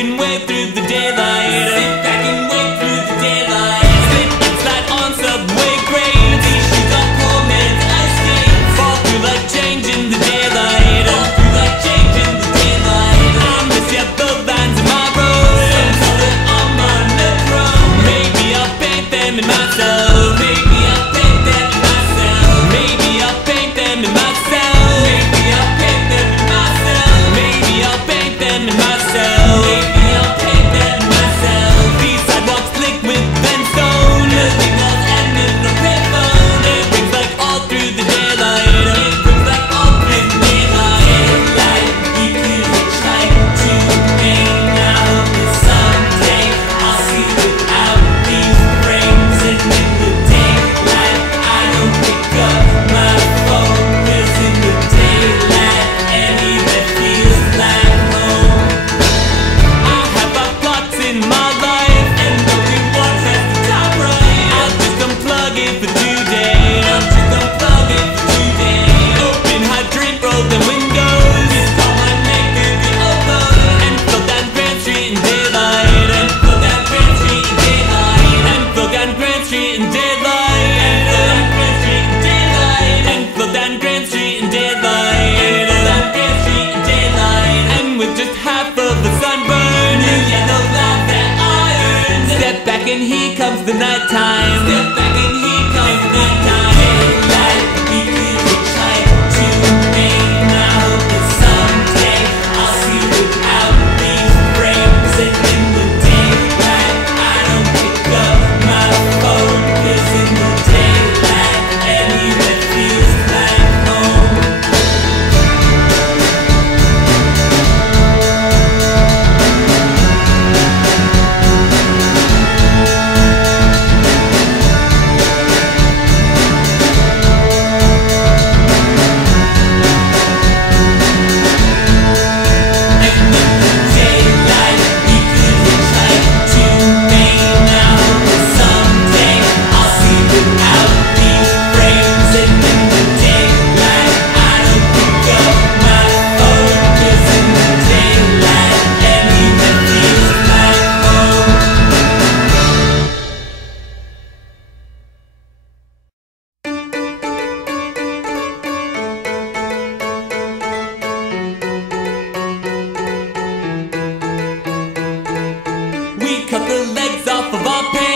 and wave through the daylight. Sit back and wave through the daylight. Slip and slide on subway grades. These shoes are poor man's ice skates. Fall through like change in the daylight. Fall through like change in the daylight. I miss ya both lines of my road. Some color on my metro. Maybe I'll paint them in myself. Maybe I'll paint them in myself. Maybe I'll paint them in myself. Maybe I'll paint them in myself. Maybe I'll paint them in myself. Maybe I'll paint them in myself. These sidewalks slick with brimstone. Nothing else and in the payphone. It rings like all through the daylight. It rings like all through the daylight. Daylight, we could hitchhike to Maine. I hope that someday I'll see without these frames. And in the daylight, I don't pick up my phone. 'Cause in the daylight, anywhere feels like home. I have my plots in my life, and only one has the top right. I'll just unplug it for today. I'll just unplug it for today. Open hydrant, roll the windows. It's all my neck through the overload. And float down Grand Street in daylight. And float down Grand Street in daylight. And float down Grand Street in daylight. And float down Grand Street in daylight. And float down Grand Street in daylight. And float down Grand Street in daylight. And with just half of the sunburn, new yellow light that I earned. Step back and here comes the nighttime. Step back and here comes the nighttime. Daylight, we could hitchhike to Maine. I hope that someday I'll see without these frames. And in the daylight, I don't pick up my phone. 'Cause in the daylight, anywhere feels like home. We cut the legs off of our parents.